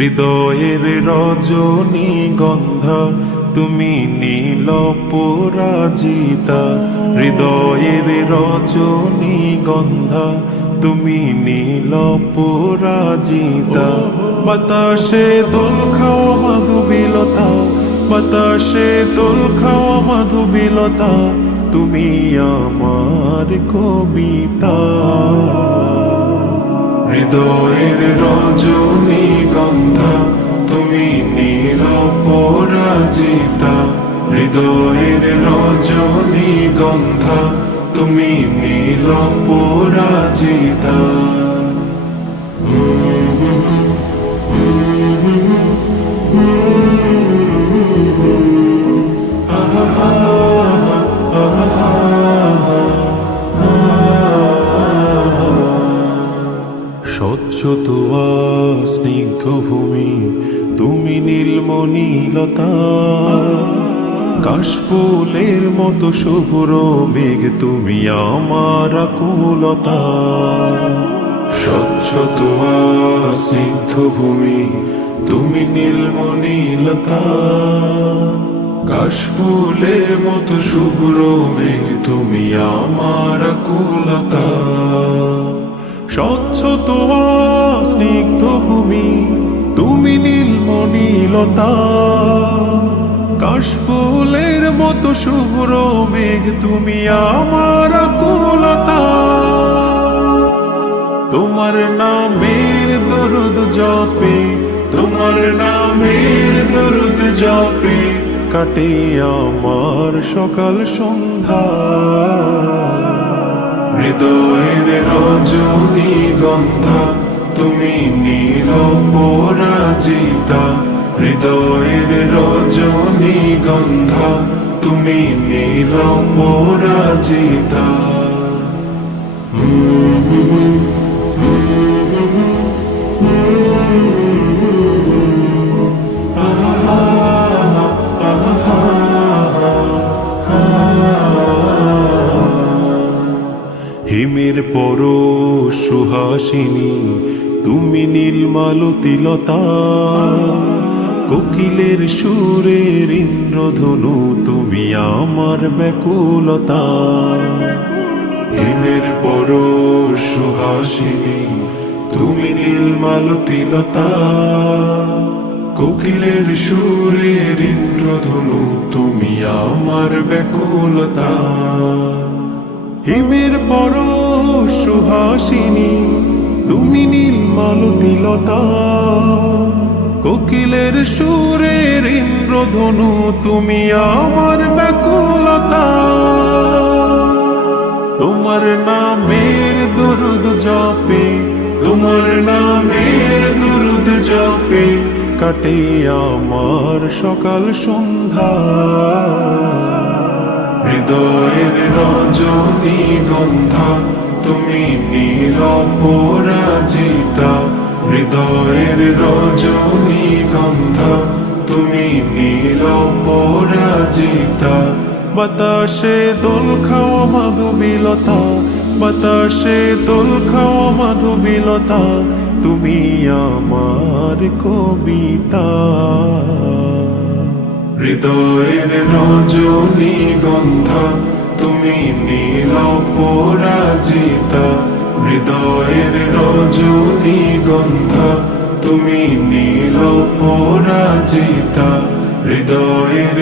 হৃদয়ের রজনীগন্ধা তুমি নীল পরাজিতা। হৃদয়ের রজনীগন্ধা তুমি নীল পরাজিতা। বাতাসে দোল খাওয়া মাধুবিলতা, বাতাসে দোল খাওয়া মাধুবিলতা, তুমি আমার কবিতা। হৃদয়ের রজনীগন্ধা তুমি নীল পরাজিতা। হৃদয়ের রজনীগন্ধা তুমি নীল পরাজিতা। স্বচ্ছ তুয়া স্নিগ্ধ ভূমি তুমি নীলমণিলতা। কাশফুলের মতো শুভ্র মেঘ তুমি আমার আকুলতা। স্বচ্ছ তুয়া স্নিগ্ধ ভূমি তুমি নীলমণিলতা। কাশফুলের মতো শুভ্র মেঘ তুমি আমার আকুলতা। স্বচ্ছ তোয়া স্নিগ্ধ ভূমি তুমি নীলমণিলতা। কাশফুলের মতো শুভ্র মেঘ তুমি আমার আকুলতা। তোমার নামের দরুদ জপে, তোমার নামের দরুদ জপে কাটে আমার সকাল সন্ধ্যা। হৃদয়ের রজনীগন্ধা তুমি নীল পরাজিতা। হৃদয়ের রজনীগন্ধা তুমি নীল পরাজিতা। হিমের পরশ সুহাসিনী তুমি নীলমালতিলতা। কোকিলের সুরের ইন্দ্রধনু তুমি আমার ব্যাকুলতা। হিমের পরশ সুহাসিনী তুমি নীলমালতিলতা। কোকিলের সুরের ইন্দ্রধনু তুমি আমার ব্যাকুলতা। হিমের পরশ সুহাসিনী তুমি নীলমালতিলতা। কোকিলের সুরের ইন্দ্রধনু তুমি আমার ব্যাকুলতা। তোমার নামের দরুদ জপে, তোমার নামের দরুদ জপে কাটে আমার সকাল সন্ধ্যা। হৃদয়ের রজনীগন্ধা তুমি নীল পরাজিতা। হৃদয়ের রজনীগন্ধা তুমি নীল পরাজিতা। বাতাসে দোল খাওয়া মাধুবিলতা, বাতাসে দোল খাওয়া মাধুবিলতা, তুমি আমার কবিতা। হৃদয়ের রজনীগন্ধা তুমি নীল পরাজিতা। হৃদয়ের রজনীগন্ধা তুমি নীল পরাজিতা। হৃদয়ের